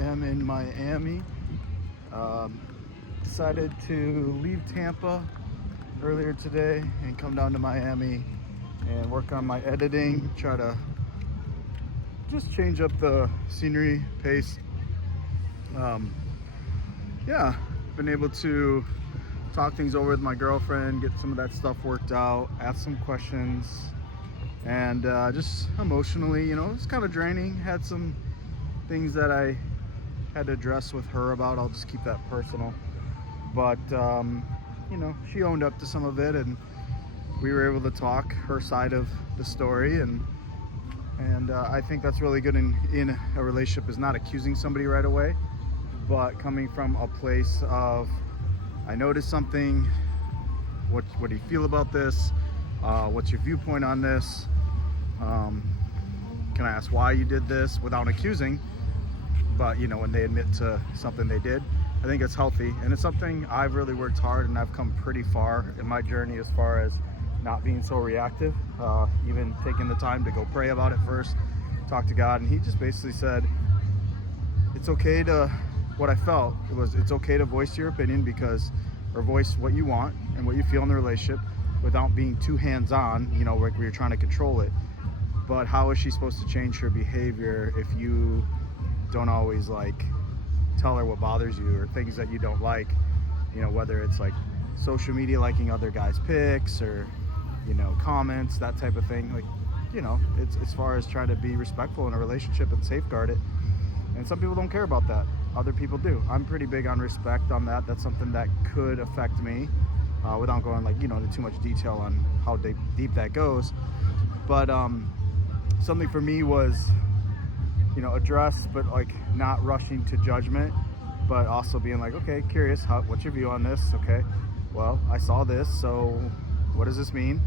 am in Miami. Decided to leave Tampa earlier today and come down to Miami and work on my editing, try to just change up the scenery, pace. Yeah, been able to talk things over with my girlfriend, get some of that stuff worked out, ask some questions, and just emotionally, it's kind of draining. Had some things that I had to address with her about. I'll just keep that personal, but she owned up to some of it, and we were able to talk her side of the story, and I think that's really good in a relationship, is not accusing somebody right away, but coming from a place of, I noticed something, what do you feel about this, what's your viewpoint on this, can I ask why you did this, without accusing, but when they admit to something they did, I think it's healthy. And it's something I've really worked hard, and I've come pretty far in my journey as far as not being so reactive, even taking the time to go pray about it first, talk to God. And he just basically said, it's okay to, what I felt was, it's okay to voice your opinion, or voice what you want and what you feel in the relationship without being too hands-on, where you're trying to control it. But how is she supposed to change her behavior if you don't always tell her what bothers you, or things that you don't like, whether it's social media, liking other guys' pics, or comments, that type of thing. It's as far as trying to be respectful in a relationship and safeguard it. And some people don't care about that. Other people do. I'm pretty big on respect on that. That's something that could affect me, without going into too much detail on how deep that goes. But something for me was, address, but not rushing to judgment, but also being okay, curious, what's your view on this? Okay, well, I saw this, so what does this mean?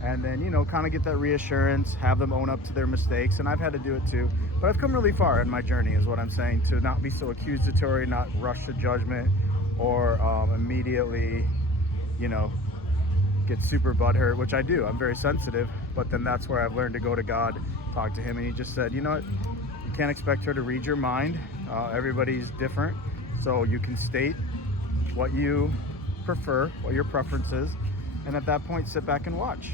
And then kind of get that reassurance, have them own up to their mistakes. And I've had to do it too, but I've come really far in my journey, is what I'm saying, to not be so accusatory, not rush to judgment, or immediately get super butthurt, which I do. I'm very sensitive, but then that's where I've learned to go to God, talk to him, and he just said, you know what, you can't expect her to read your mind. Everybody's different, so you can state what you prefer, what your preference is, and at that point sit back and watch.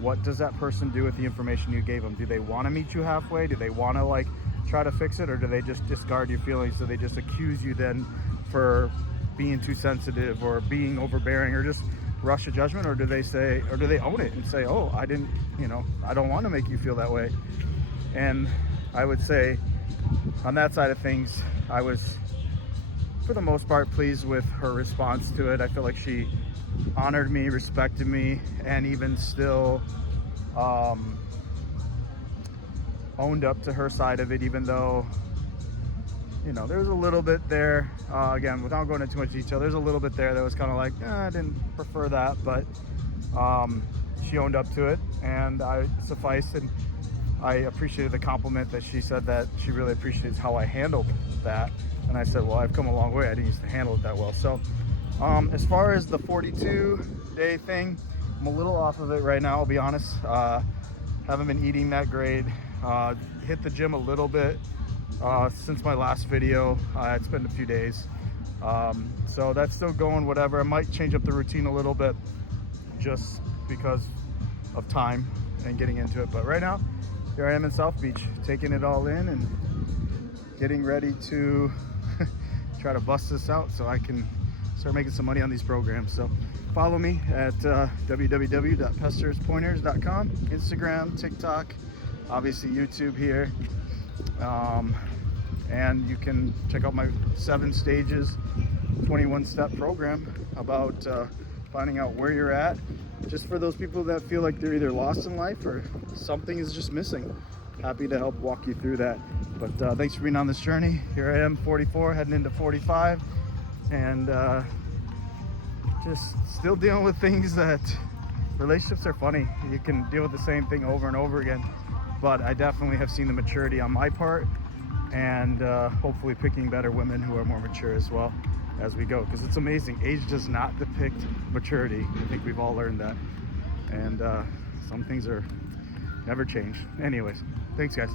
What does that person do with the information you gave them? Do they want to meet you halfway? Do they want to try to fix it, or do they just discard your feelings? Do they just accuse you then for being too sensitive or being overbearing, or just rush a judgment? Or do they own it and say, oh, I don't want to make you feel that way? And I would say on that side of things, I was for the most part pleased with her response to it. I feel like she honored me, respected me, and even still owned up to her side of it, even though there was a little bit there, again, without going into too much detail, there's a little bit there that was kind of I didn't prefer that, but she owned up to it, and I sufficed. And I appreciated the compliment that she said, that she really appreciates how I handled that. And I said, well, I've come a long way. I didn't used to handle it that well. So as far as the 42-day thing, I'm a little off of it right now, I'll be honest. Haven't been eating that great. Hit the gym a little bit since my last video. It's been a few days. So that's still going, whatever. I might change up the routine a little bit just because of time and getting into it. But right now, here I am in South Beach, taking it all in and getting ready to try to bust this out so I can start making some money on these programs. So follow me at www.pesterspointers.com, Instagram, TikTok, obviously YouTube here. And you can check out my 7 stages, 21-step program about finding out where you're at, just for those people that feel like they're either lost in life or something is just missing. Happy to help walk you through that. But thanks for being on this journey. Here I am, 44, heading into 45, and just still dealing with things that, relationships are funny. You can deal with the same thing over and over again, but I definitely have seen the maturity on my part, and hopefully picking better women who are more mature as well as we go, because it's amazing. Age does not depict maturity. I think we've all learned that, and some things are never change. Anyways, thanks guys.